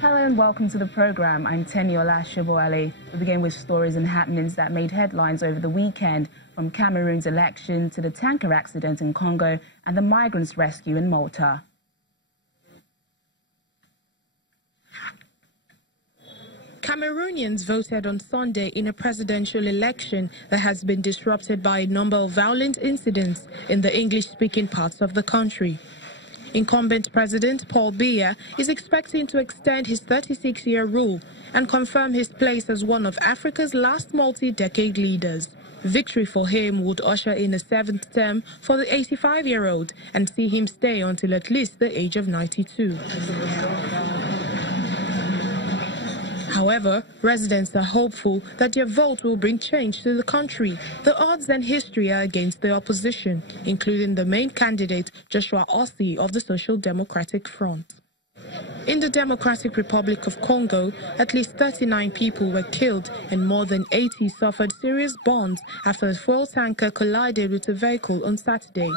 Hello and welcome to the program. I'm Teniola Shoboale. We begin with stories and happenings that made headlines over the weekend, from Cameroon's election to the tanker accident in Congo and the migrants' rescue in Malta. Cameroonians voted on Sunday in a presidential election that has been disrupted by a number of violent incidents in the English-speaking parts of the country. Incumbent President Paul Biya is expecting to extend his 36-year rule and confirm his place as one of Africa's last multi-decade leaders. Victory for him would usher in a seventh term for the 85-year-old and see him stay until at least the age of 92. However, residents are hopeful that their vote will bring change to the country. The odds and history are against the opposition, including the main candidate, Joshua Ossi of the Social Democratic Front. In the Democratic Republic of Congo, at least 39 people were killed and more than 80 suffered serious burns after a fuel tanker collided with a vehicle on Saturday.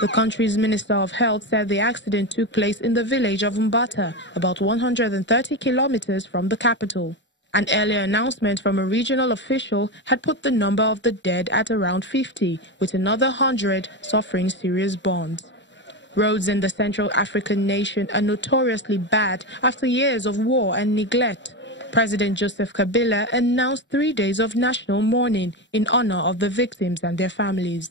The country's Minister of Health said the accident took place in the village of Mbata, about 130 kilometers from the capital. An earlier announcement from a regional official had put the number of the dead at around 50, with another 100 suffering serious burns. Roads in the Central African nation are notoriously bad after years of war and neglect. President Joseph Kabila announced 3 days of national mourning in honor of the victims and their families.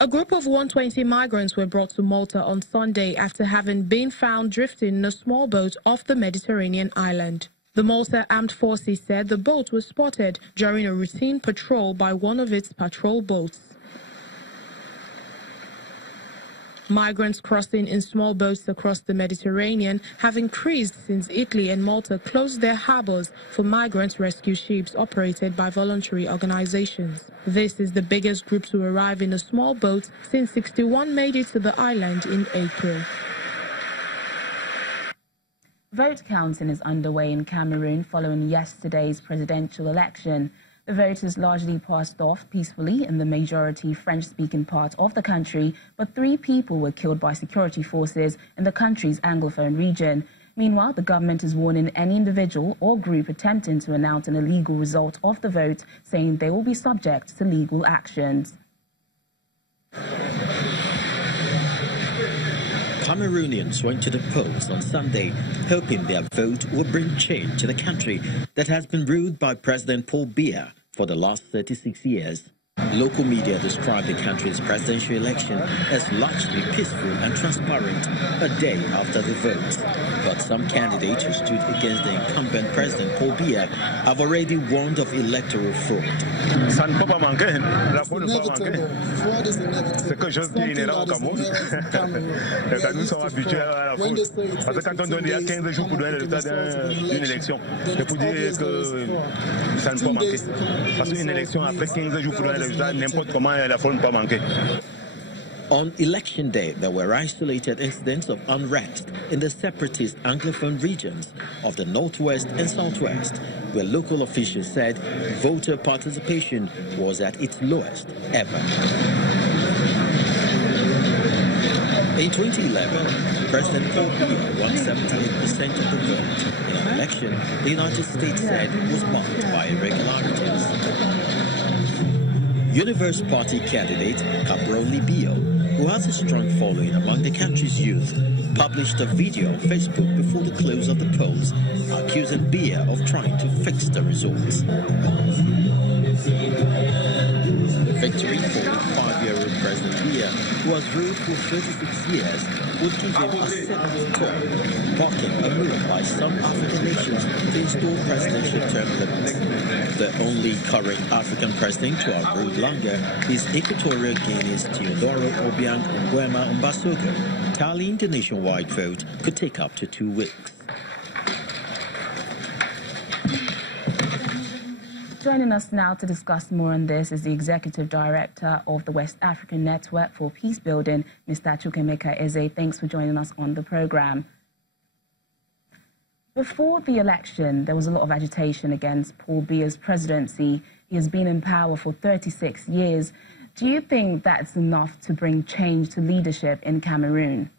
A group of 120 migrants were brought to Malta on Sunday after having been found drifting in a small boat off the Mediterranean island. The Malta Armed Forces said the boat was spotted during a routine patrol by one of its patrol boats. Migrants crossing in small boats across the Mediterranean have increased since Italy and Malta closed their harbors for migrant rescue ships operated by voluntary organizations. This is the biggest group to arrive in a small boat since 61 made it to the island in April. Vote counting is underway in Cameroon following yesterday's presidential election. The voters largely passed off peacefully in the majority French-speaking part of the country, but 3 people were killed by security forces in the country's Anglophone region. Meanwhile, the government is warning any individual or group attempting to announce an illegal result of the vote, saying they will be subject to legal actions. Cameroonians went to the polls on Sunday, hoping their vote would bring change to the country that has been ruled by President Paul Biya for the last 36 years. Local media described the country's presidential election as largely peaceful and transparent a day after the vote. But some candidates who stood against the incumbent President Paul Biya have already warned of electoral fraud. Ça ne peut pas manquer, la fraude ne peut pas manquer. C'est quelque chose qui est inhérent au Cameroun. Nous sommes habitués à la fraude. Parce que quand on donne il y a 15 jours pour donner le résultat d'une élection, c'est pour dire que ça ne peut pas manquer. Parce qu'une élection après 15 jours pour donner le résultat, n'importe comment la fraude ne peut pas manquer. On election day, there were isolated incidents of unrest in the separatist Anglophone regions of the Northwest and Southwest, where local officials said voter participation was at its lowest ever. In 2011, President Paul Biya won 78% of the vote in an election the United States said was marked by irregularities. Universe Party candidate Cameroon Bio, who has a strong following among the country's youth, published a video on Facebook before the close of the polls, accusing Biya of trying to fix the results. Victory for the 5-year-old President Biya, who has ruled for 36 years, would give him a seventh term, marking a move by some African nations to install presidential term limits. The only current African president to have ruled longer is Equatorial Guinea's Teodoro Obiang Nguema Mbasogo. Tallying the nationwide vote could take up to 2 weeks. Joining us now to discuss more on this is the Executive Director of the West African Network for Peace Building, Mr. Chukwemeka Eze. Thanks for joining us on the program. Before the election, there was a lot of agitation against Paul Biya's presidency. He has been in power for 36 years. Do you think that's enough to bring change to leadership in Cameroon?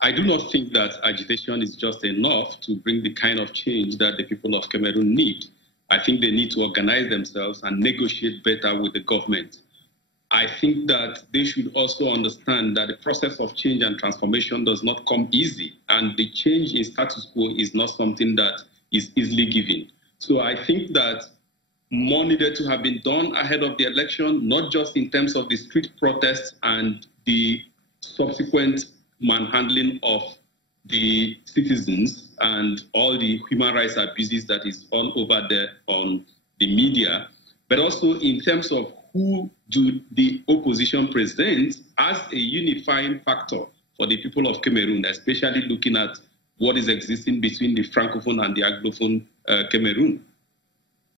I do not think that agitation is just enough to bring the kind of change that the people of Cameroon need. I think they need to organize themselves and negotiate better with the government. I think that they should also understand that the process of change and transformation does not come easy, and the change in status quo is not something that is easily given. So I think that more needed to have been done ahead of the election, not just in terms of the street protests and the subsequent manhandling of the citizens and all the human rights abuses that is all over there on the media, but also in terms of who do the opposition present as a unifying factor for the people of Cameroon, especially looking at what is existing between the Francophone and the Anglophone Cameroon.